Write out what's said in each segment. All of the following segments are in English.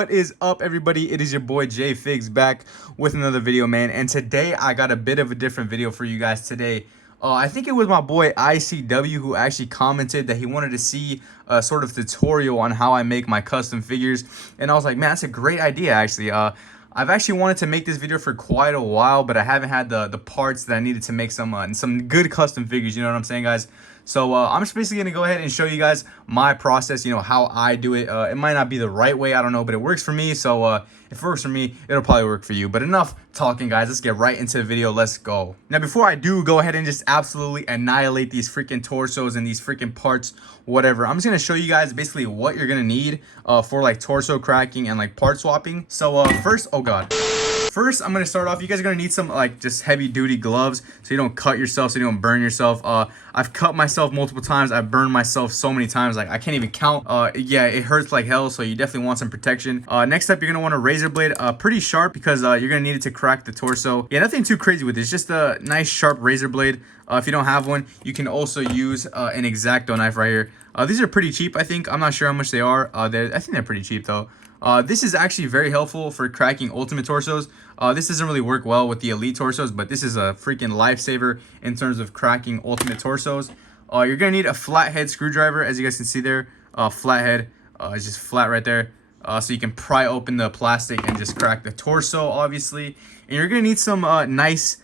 What is up, everybody? It is your boy J Figs back with another video, man. And today I got a bit of a different video for you guys today. I think it was my boy ICW who actually commented that he wanted to see a sort of tutorial on how I make my custom figures. And I was like, man, that's a great idea, actually. I've actually wanted to make this video for quite a while, but I haven't had the parts that I needed to make some good custom figures, you know what I'm saying, guys? So I'm just basically gonna go ahead and show you guys my process, you know, how I do it. It might not be the right way, I don't know, but it works for me. So if it works for me, it'll probably work for you. But enough talking, guys. Let's get right into the video. Let's go. Now, before I do go ahead and just absolutely annihilate these freaking torsos and these freaking parts, whatever, I'm just gonna show you guys basically what you're gonna need for like torso cracking and like part swapping. So first, oh god. First, I'm going to start off. You guys are going to need some like just heavy duty gloves so you don't cut yourself, so you don't burn yourself. I've cut myself multiple times. I've burned myself so many times, like I can't even count. Yeah, it hurts like hell, so you definitely want some protection. Next up, you're going to want a razor blade, pretty sharp, because you're going to need it to crack the torso. Yeah, nothing too crazy with it. It's just a nice sharp razor blade. If you don't have one, you can also use an X-Acto knife right here. These are pretty cheap, I think. I'm not sure how much they are. I think they're pretty cheap though. This is actually very helpful for cracking ultimate torsos. This doesn't really work well with the elite torsos, but this is a freaking lifesaver in terms of cracking ultimate torsos. You're gonna need a flathead screwdriver, as you guys can see there. Flathead, it's just flat right there. So you can pry open the plastic and just crack the torso, obviously. And you're gonna need some nice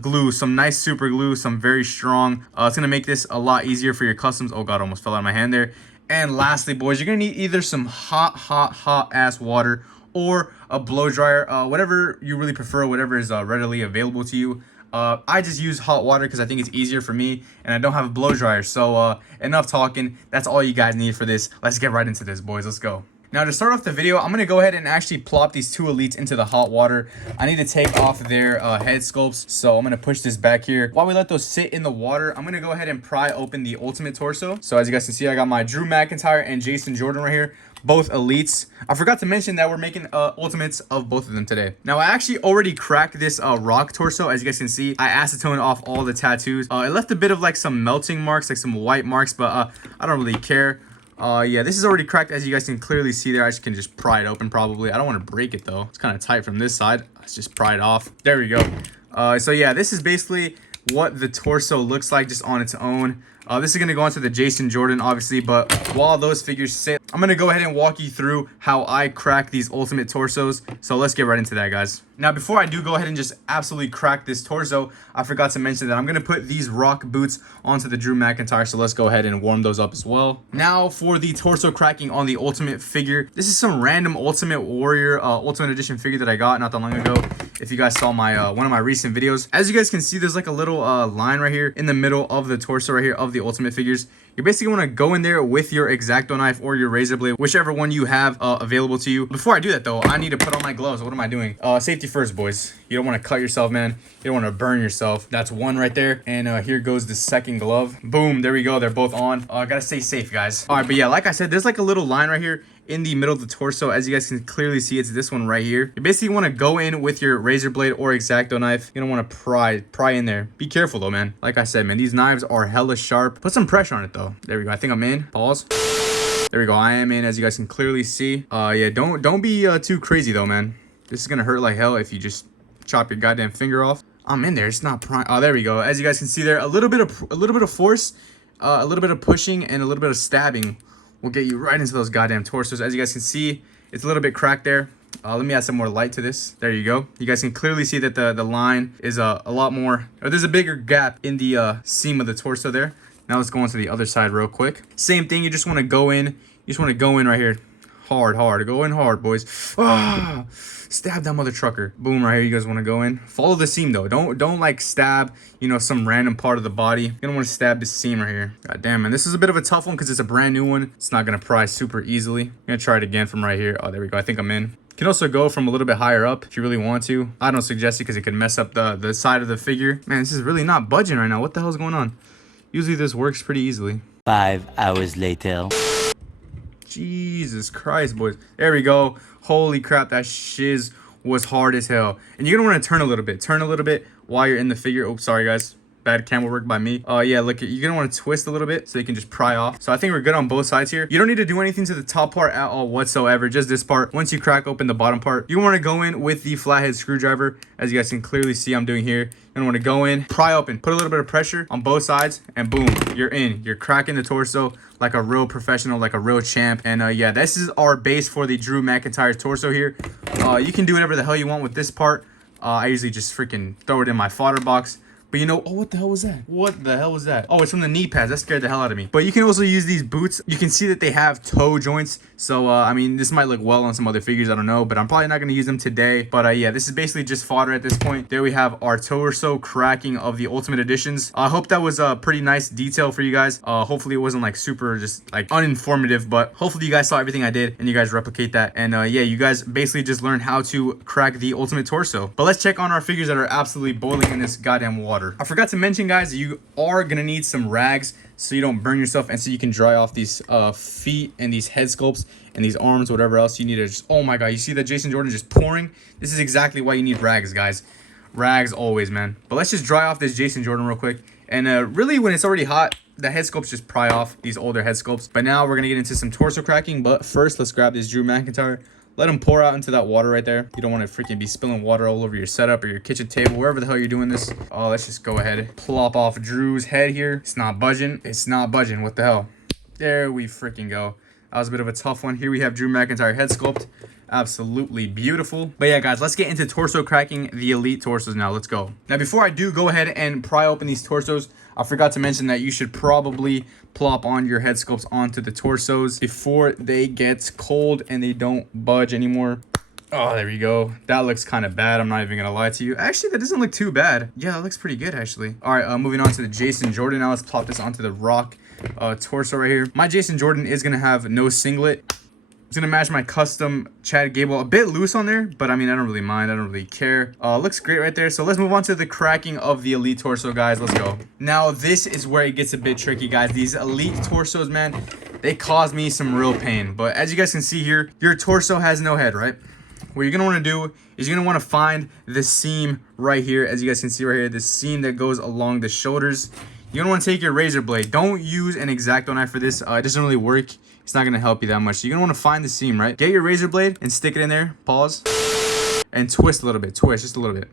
glue, some nice super glue, some very strong. It's gonna make this a lot easier for your customs. Oh god, almost fell out of my hand there. And lastly, boys, you're gonna need either some hot ass water or a blow dryer, whatever you really prefer, whatever is readily available to you. I just use hot water because I think it's easier for me, and I don't have a blow dryer. So enough talking. That's all you guys need for this. Let's get right into this, boys. Let's go. Now, to start off the video, I'm going to go ahead and actually plop these two elites into the hot water. I need to take off their head sculpts, so I'm going to push this back here. While we let those sit in the water, I'm going to go ahead and pry open the ultimate torso. So as you guys can see, I got my Drew McIntyre and Jason Jordan right here, both elites. I forgot to mention that we're making ultimates of both of them today. Now, I actually already cracked this rock torso. As you guys can see, I acetoned off all the tattoos. It left a bit of like some melting marks, like some white marks, but I don't really care. Yeah, this is already cracked, as you guys can clearly see there. I just can just pry it open probably. I don't want to break it though. It's kind of tight from this side. Let's just pry it off. There we go. So yeah, this is basically what the torso looks like just on its own. This is going to go into the Jason Jordan, obviously, but while those figures sit, I'm going to go ahead and walk you through how I crack these ultimate torsos. So let's get right into that, guys. Now, before I do go ahead and just absolutely crack this torso, I forgot to mention that I'm going to put these rock boots onto the Drew McIntyre. So let's go ahead and warm those up as well. Now, for the torso cracking on the ultimate figure, this is some random Ultimate Warrior Ultimate Edition figure that I got not that long ago. If you guys saw my one of my recent videos, as you guys can see, there's like a little line right here in the middle of the torso right here of the ultimate figures. You basically want to go in there with your X-Acto knife or your razor blade, whichever one you have available to you. Before I do that though, I need to put on my gloves. What am I doing? Safety first, boys. You don't want to cut yourself, man. You don't want to burn yourself. That's one right there. And here goes the second glove. Boom, there we go. They're both on. Gotta stay safe, guys. All right, but yeah, like I said, there's like a little line right here in the middle of the torso. As you guys can clearly see, it's this one right here. You basically want to go in with your razor blade or X-Acto knife. You don't want to pry in there. Be careful though, man. Like I said, man, these knives are hella sharp. Put some pressure on it though. There we go. I think I'm in. Pause. There we go. I am in, as you guys can clearly see. Yeah, don't be too crazy though, man. This is gonna hurt like hell if you just chop your goddamn finger off. I'm in there. It's not prime. Oh, there we go. As you guys can see there, a little bit of force, a little bit of pushing, and a little bit of stabbing will get you right into those goddamn torsos. As you guys can see, it's a little bit cracked there. Let me add some more light to this. There you go. You guys can clearly see that the line is a lot more, or there's a bigger gap in the seam of the torso there. Now let's go on to the other side real quick. Same thing. You just want to go in. You just want to go in right here. Hard. Go in hard, boys. Ah, stab that mother trucker. Boom, right here. You guys want to go in. Follow the seam though. Don't like stab, you know, some random part of the body. You don't want to stab this seam right here. God damn, man. This is a bit of a tough one because it's a brand new one. It's not gonna pry super easily. I'm gonna try it again from right here. Oh, there we go. I think I'm in. You can also go from a little bit higher up if you really want to. I don't suggest it because it could mess up the side of the figure. Man, this is really not budging right now. What the hell is going on? Usually this works pretty easily. 5 hours later. Jesus Christ, boys. There we go. Holy crap, that shiz was hard as hell. And you're gonna want to turn a little bit while you're in the figure. Oops, sorry guys. Bad camera work by me. Yeah, look, you're gonna want to twist a little bit so you can just pry off. So I think we're good on both sides here. You don't need to do anything to the top part at all whatsoever, just this part. Once you crack open the bottom part, you want to go in with the flathead screwdriver, as you guys can clearly see I'm doing here. You're gonna want to go in, pry open, put a little bit of pressure on both sides, and boom, you're in. You're cracking the torso like a real professional, like a real champ. And yeah, this is our base for the Drew McIntyre torso here. You can do whatever the hell you want with this part. I usually just freaking throw it in my fodder box. But you know, oh, what the hell was that? What the hell was that? Oh, it's from the knee pads. That scared the hell out of me. But you can also use these boots. You can see that they have toe joints. So, I mean, this might look well on some other figures. I don't know. But I'm probably not going to use them today. But, yeah, this is basically just fodder at this point. There we have our torso cracking of the Ultimate Editions. I hope that was a pretty nice detail for you guys. Hopefully, it wasn't, like, super just, like, uninformative. But hopefully, you guys saw everything I did. And you guys replicate that. And, yeah, you guys basically just learned how to crack the Ultimate Torso. But let's check on our figures that are absolutely boiling in this goddamn water. I forgot to mention, guys, you are gonna need some rags so you don't burn yourself and so you can dry off these feet and these head sculpts and these arms, whatever else you need to just, oh my god, you see that Jason Jordan just pouring? This is exactly why you need rags, guys. Rags always, man. But let's just dry off this Jason Jordan real quick. And really, when it's already hot, the head sculpts just pry off, these older head sculpts. But now we're gonna get into some torso cracking. But first, let's grab this Drew McIntyre. Let them pour out into that water right there. You don't want to freaking be spilling water all over your setup or your kitchen table, wherever the hell you're doing this. Oh, let's just go ahead. Plop off Drew's head here. It's not budging. It's not budging. What the hell? There we freaking go. That was a bit of a tough one. Here we have Drew McIntyre head sculpt. Absolutely beautiful. But yeah, guys, let's get into torso cracking the elite torsos now. Let's go. Now, before I do go ahead and pry open these torsos, I forgot to mention that you should probably plop on your head sculpts onto the torsos before they get cold and they don't budge anymore. Oh, there you go. That looks kind of bad. I'm not even gonna lie to you. Actually, that doesn't look too bad. Yeah, that looks pretty good, actually. All right, moving on to the Jason Jordan. Now let's plop this onto the Rock torso right here. My Jason Jordan is gonna have no singlet. It's gonna match my custom Chad Gable. A bit loose on there, but I mean, I don't really mind. I don't really care. Looks great right there. So let's move on to the cracking of the elite torso, guys. Let's go. Now, this is where it gets a bit tricky, guys. These elite torsos, man, they cause me some real pain. But as you guys can see here, your torso has no head, right? What you're gonna want to do is you're gonna want to find the seam right here. As you guys can see right here, the seam that goes along the shoulders. You're gonna want to take your razor blade. Don't use an X-Acto knife for this. It doesn't really work. It's not gonna help you that much. So you're gonna want to find the seam, right? Get your razor blade and stick it in there. Pause. And twist a little bit. Twist just a little bit.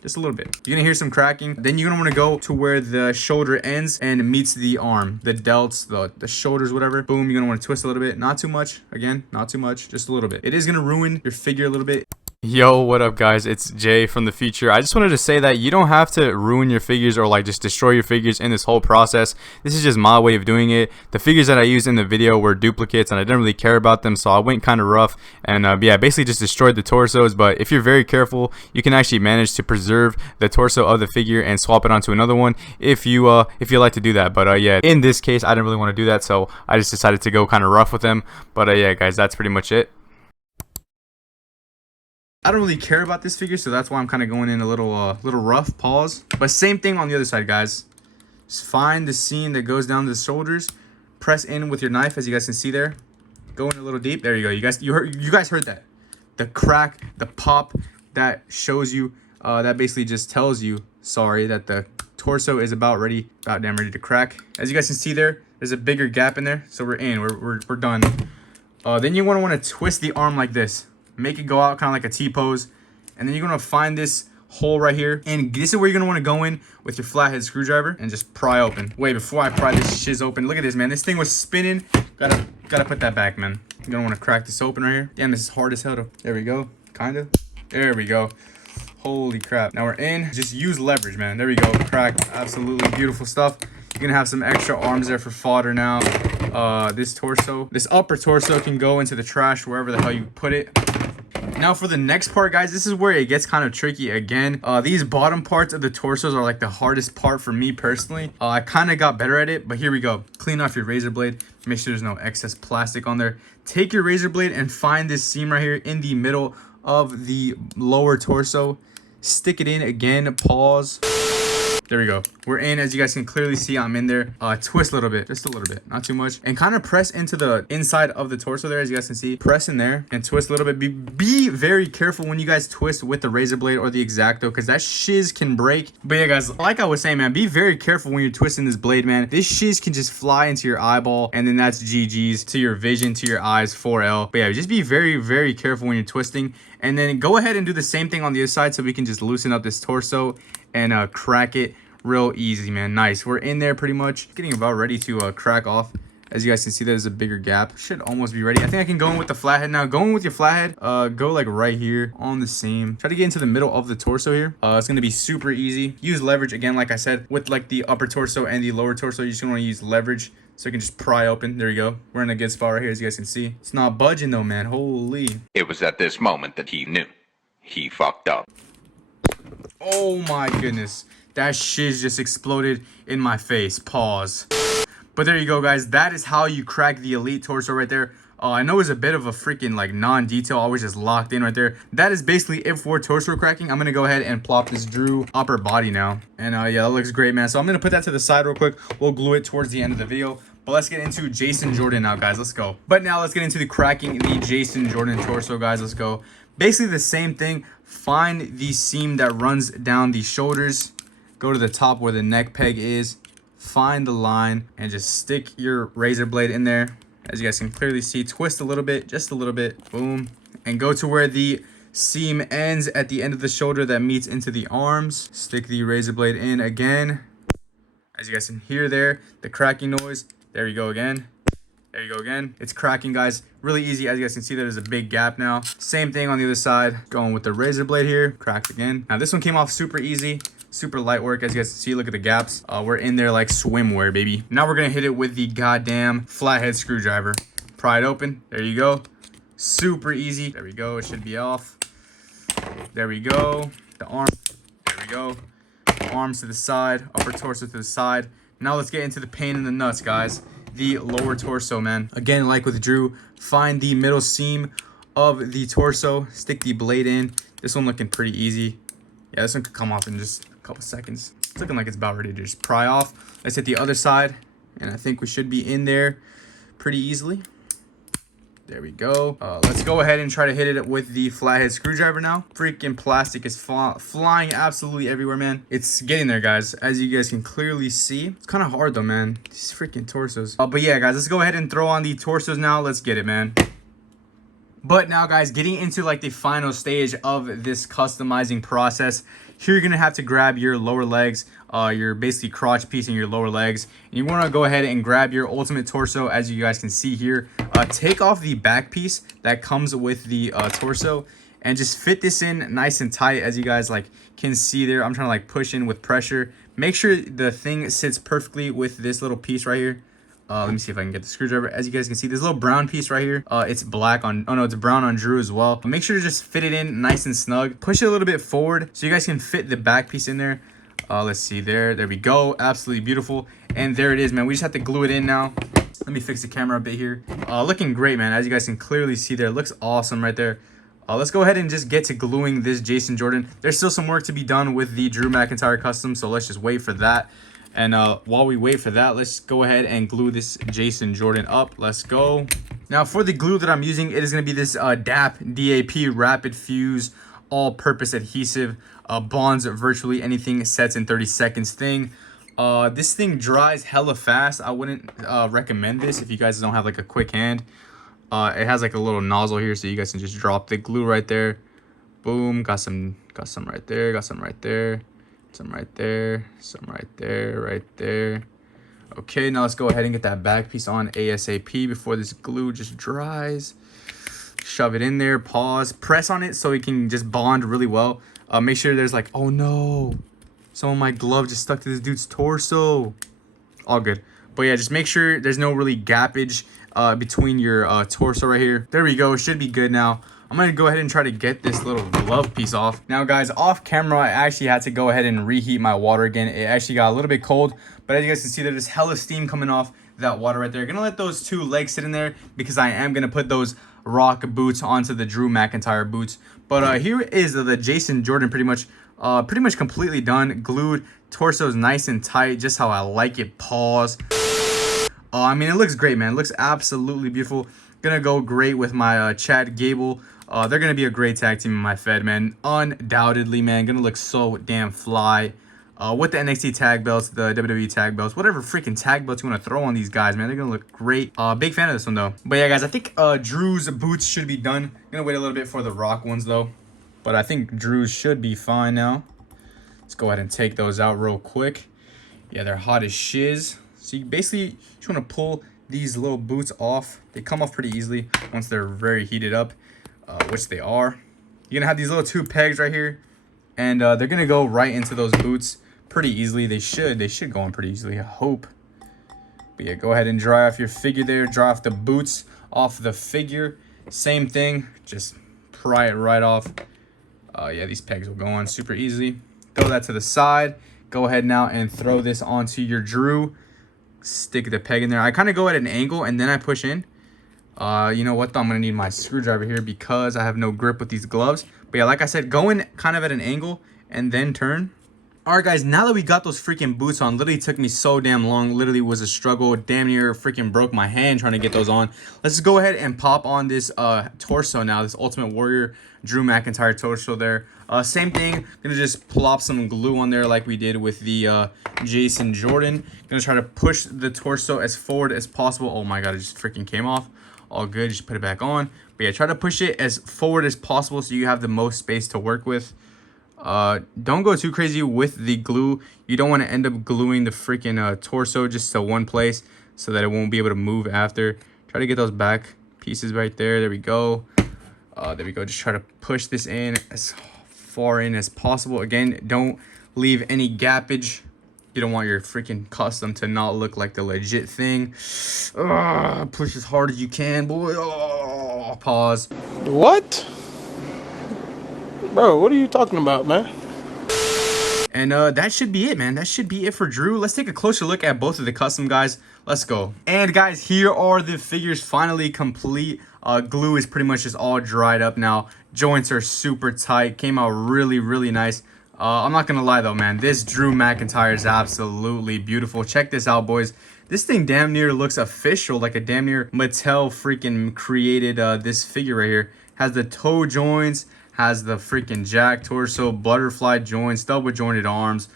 Just a little bit. You're gonna hear some cracking. Then you're gonna want to go to where the shoulder ends and meets the arm, the delts, the shoulders, whatever. Boom. You're gonna want to twist a little bit. Not too much. Again, not too much. Just a little bit. It is gonna ruin your figure a little bit. Yo, what up, guys? It's Jay from the future. I just wanted to say that you don't have to ruin your figures or like just destroy your figures in this whole process. This is just my way of doing it. The figures that I used in the video were duplicates and I didn't really care about them, so I went kind of rough and yeah, basically just destroyed the torsos. But if you're very careful, you can actually manage to preserve the torso of the figure and swap it onto another one if you like to do that. But yeah, in this case, I didn't really want to do that, so I just decided to go kind of rough with them. But yeah, guys, that's pretty much it. I don't really care about this figure, so that's why I'm kind of going in a little rough. Pause. But same thing on the other side, guys. Just find the seam that goes down the shoulders. Press in with your knife, as you guys can see there. Go in a little deep. There you go. You guys heard that. The crack, the pop, that shows you. That basically just tells you, sorry, that the torso is about damn ready to crack. As you guys can see there, there's a bigger gap in there, so we're in. We're done. Then you want to twist the arm like this. Make it go out kind of like a T-pose. And then you're going to find this hole right here. And this is where you're going to want to go in with your flathead screwdriver and just pry open. Wait, before I pry this shiz open, look at this, man. This thing was spinning. Gotta put that back, man. You're going to want to crack this open right here. Damn, this is hard as hell though. There we go. Kind of. There we go. Holy crap. Now we're in. Just use leverage, man. There we go. Cracked. Absolutely beautiful stuff. You're going to have some extra arms there for fodder now. This upper torso can go into the trash wherever the hell you put it. Now for the next part, guys, this is where it gets kind of tricky again. These bottom parts of the torsos are like the hardest part for me personally. I kind of got better at it, but here we go. Clean off your razor blade. Make sure there's no excess plastic on there. Take your razor blade and find this seam right here in the middle of the lower torso. Stick it in again. Pause. There we go. We're in. As you guys can clearly see, I'm in there. Twist a little bit, just a little bit, not too much, and kind of press into the inside of the torso there. As you guys can see, press in there and twist a little bit. Be very careful when you guys twist with the razor blade or the X-Acto, because that shiz can break. But yeah, guys, like I was saying, man, be very careful when you're twisting this blade, man. This shiz can just fly into your eyeball, and then that's GG's to your vision, to your eyes, 4L. But yeah, just be very, very careful when you're twisting. And then go ahead and do the same thing on the other side so we can just loosen up this torso and crack it real easy, man. Nice. We're in there pretty much. Getting about ready to crack off. As you guys can see, there's a bigger gap. Should almost be ready. I think I can go in with the flathead now. Going with your flathead, go like right here on the seam. Try to get into the middle of the torso here. It's going to be super easy. Use leverage again, like I said, with like the upper torso and the lower torso. You're just going to want to use leverage so you can just pry open. There you go. We're in a good spot right here, as you guys can see. It's not budging though, man. Holy. It was at this moment that he knew. He fucked up. Oh my goodness. That shiz just exploded in my face. Pause. But there you go, guys. That is how you crack the elite torso right there. I know it's a bit of a freaking like non-detail. I was just locked in right there. That is basically it for torso cracking. I'm gonna go ahead and plop this Drew upper body now. And yeah, that looks great, man. So I'm gonna put that to the side real quick. We'll glue it towards the end of the video. But let's get into Jason Jordan now, guys. Let's go. But now let's get into the cracking the Jason Jordan torso, guys. Let's go. Basically the same thing. Find the seam that runs down the shoulders. Go to the top where the neck peg is. Find the line and just stick your razor blade in there. As you guys can clearly see, twist a little bit, just a little bit. Boom. And go to where the seam ends at the end of the shoulder that meets into the arms. Stick the razor blade in again. As you guys can hear there, the cracking noise. There you go again. There you go again. It's cracking, guys. Really easy. As you guys can see, there's a big gap now. Same thing on the other side. Going with the razor blade here. Cracked again. Now this one came off super easy. Super light work. As you guys can see, look at the gaps. We're in there like swimwear, baby. Now we're gonna hit it with the goddamn flathead screwdriver. Pry it open. There you go. Super easy. There we go. It should be off. There we go. The arm. There we go. Arms to the side. Upper torso to the side. Now let's get into the pain in the nuts, guys. The lower torso, man. Again, like with Drew, find the middle seam of the torso. Stick the blade in. This one looking pretty easy. Yeah, this one could come off in just a couple seconds. It's looking like it's about ready to just pry off. Let's hit the other side. And I think we should be in there pretty easily. There we go. Let's go ahead and try to hit it with the flathead screwdriver now. Freaking plastic is flying absolutely everywhere, man. It's getting there, guys. As you guys can clearly see. It's kind of hard though, man. These freaking torsos. But yeah, guys, let's go ahead and throw on the torsos now. Let's get it, man. But now, guys, getting into like the final stage of this customizing process. Here you're gonna have to grab your lower legs, your basically crotch piece and your lower legs. And you wanna go ahead and grab your ultimate torso, as you guys can see here. Take off the back piece that comes with the torso and just fit this in nice and tight. As you guys like can see there, I'm trying to like push in with pressure. Make sure the thing sits perfectly with this little piece right here. Let me see if I can get the screwdriver. As you guys can see, this little brown piece right here, it's black on, oh no, it's brown on Drew as well. But make sure to just fit it in nice and snug. Push it a little bit forward so you guys can fit the back piece in there. Let's see there we go. Absolutely beautiful. And there it is, man. We just have to glue it in now. Let me fix the camera a bit here. Looking great, man. As you guys can clearly see there, it looks awesome right there. Let's go ahead and just get to gluing this Jason Jordan. There's still some work to be done with the Drew McIntyre custom, so let's just wait for that. And while we wait for that, let's go ahead and glue this Jason Jordan up. Let's go. Now for the glue that I'm using, it is going to be this DAP Rapid Fuse all-purpose adhesive. Bonds virtually anything, sets in 30 seconds thing. This thing dries hella fast. I wouldn't recommend this if you guys don't have like a quick hand. It has like a little nozzle here, so you guys can just drop the glue right there. Boom. Got some right there. Got some right there. Some right there, some right there, right there. Okay, now let's go ahead and get that back piece on ASAP before this glue just dries. Shove it in there, pause, press on it so it can just bond really well. Make sure there's like, oh no, some of my glove just stuck to this dude's torso. All good. But yeah, just make sure there's no really gappage between your torso right here. There we go, it should be good now. I'm going to go ahead and try to get this little glove piece off. Now, guys, off camera, I actually had to go ahead and reheat my water again. It actually got a little bit cold, but as you guys can see, there's hella steam coming off that water right there. Going to let those two legs sit in there because I am going to put those rock boots onto the Drew McIntyre boots. But here is the Jason Jordan pretty much Pretty much completely done. Glued. Torso's nice and tight, just how I like it. Pause. I mean, it looks great, man. It looks absolutely beautiful. Gonna go great with my Chad Gable. They're gonna be a great tag team in my Fed, man. Undoubtedly, man. Gonna look so damn fly. With the NXT tag belts, the WWE tag belts, whatever freaking tag belts you want to throw on these guys, man. They're gonna look great. Big fan of this one though. But yeah, guys, I think Drew's boots should be done. Gonna wait a little bit for the Rock ones though. But I think Drew's should be fine now. Let's go ahead and take those out real quick. Yeah, they're hot as shiz. So you basically just want to pull these little boots off. They come off pretty easily once they're very heated up, which they are. You're gonna have these little 2 pegs right here, and they're gonna go right into those boots pretty easily. They should go on pretty easily, I hope. But yeah, go ahead and dry off your figure there. Dry off the boots off the figure. Same thing, just pry it right off. Yeah, these pegs will go on super easily. Throw that to the side. Go ahead now and throw this onto your Drew. Stick the peg in there. I kind of go at an angle and then I push in. You know what though? I'm going to need my screwdriver here because I have no grip with these gloves. But yeah, like I said, go in kind of at an angle and then turn. Alright guys, now that we got those freaking boots on, literally took me so damn long, literally was a struggle, damn near freaking broke my hand trying to get those on. Let's just go ahead and pop on this torso now, this Ultimate Warrior Drew McIntyre torso there. Same thing, gonna just plop some glue on there like we did with the Jason Jordan. Gonna try to push the torso as forward as possible. Oh my god, it just freaking came off. All good, just put it back on. But yeah, try to push it as forward as possible so you have the most space to work with. Don't go too crazy with the glue. You don't want to end up gluing the freaking torso just to one place so that it won't be able to move after. Try to get those back pieces right there. There we go. There we go. Just try to push this in as far in as possible. Again, don't leave any gappage. You don't want your freaking custom to not look like the legit thing. Push as hard as you can, boy. Pause. What? Bro, what are you talking about, man? And that should be it, man. That should be it for Drew. Let's take a closer look at both of the custom guys. Let's go. And guys, here are the figures finally complete. Glue is pretty much just all dried up now. Joints are super tight. Came out really, really nice. I'm not gonna lie though, man. This Drew McIntyre is absolutely beautiful. Check this out, boys. This thing damn near looks official, like a damn near Mattel freaking created this figure right here. Has the toe joints, has the freaking jack torso, butterfly joints, double jointed arms.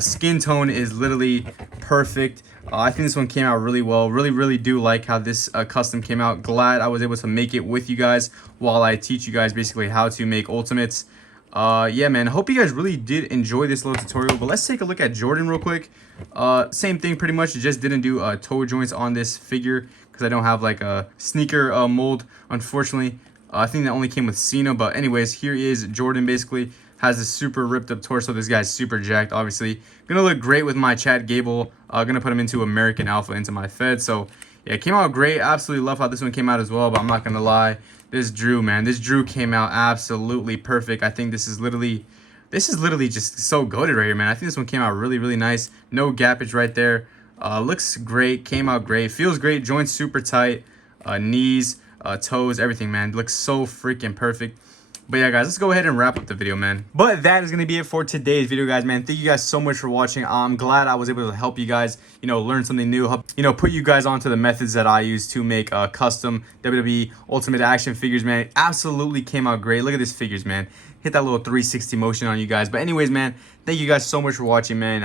Skin tone is literally perfect. I think this one came out really well. Really do like how this custom came out. Glad I was able to make it with you guys while I teach you guys basically how to make ultimates. Yeah, man, I hope you guys really did enjoy this little tutorial. But let's take a look at Jordan real quick. Same thing pretty much. Just didn't do toe joints on this figure because I don't have like a sneaker mold, unfortunately. I think that only came with Cena. But anyways, here is Jordan basically. Has a super ripped up torso. This guy's super jacked, obviously. Gonna look great with my Chad Gable. Gonna put him into American Alpha, into my Fed. So, yeah, it came out great. Absolutely love how this one came out as well. But I'm not gonna lie. This Drew, man. This Drew came out absolutely perfect. I think this is literally just so goated right here, man. I think this one came out really nice. No gappage right there. Looks great. Came out great. Feels great. Joints super tight. Knees, toes, everything, man. Looks so freaking perfect. But yeah, guys, let's go ahead and wrap up the video, man. But that is going to be it for today's video, guys, man. Thank you guys so much for watching. I'm glad I was able to help you guys, learn something new. Help, put you guys onto the methods that I use to make custom WWE Ultimate action figures, man. It absolutely came out great. Look at these figures, man. Hit that little 360 motion on you guys. But anyways, man, thank you guys so much for watching, man.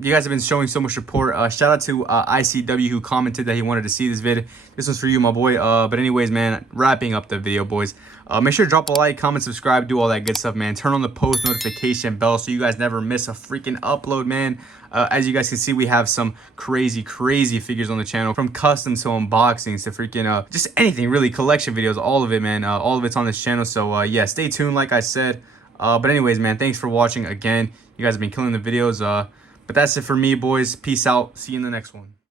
You guys have been showing so much support. Shout out to ICW who commented that he wanted to see this vid. This was for you, my boy. But anyways, man, wrapping up the video, boys. Make sure to drop a like, comment, subscribe, do all that good stuff, man. Turn on the post notification bell so you guys never miss a freaking upload, man. As you guys can see, we have some crazy figures on the channel, from custom to unboxings to freaking just anything, really. Collection videos, all of it, man. All of it's on this channel. So yeah, stay tuned, like I said. But anyways, man, thanks for watching again. You guys have been killing the videos. But that's it for me, boys. Peace out. See you in the next one.